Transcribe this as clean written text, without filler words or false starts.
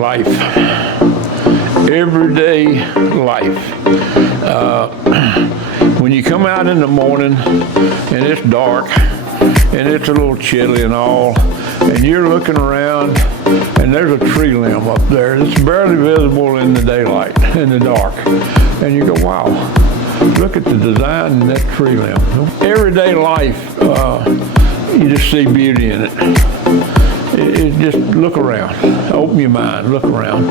life. Everyday life. When you come out in the morning and it's dark and it's a little chilly and all, and you're looking around and there's a tree limb up there that's barely visible in the daylight, in the dark, and you go, wow, look at the design in that tree limb. Everyday life, you just see beauty in it. Just look around, open your mind, look around.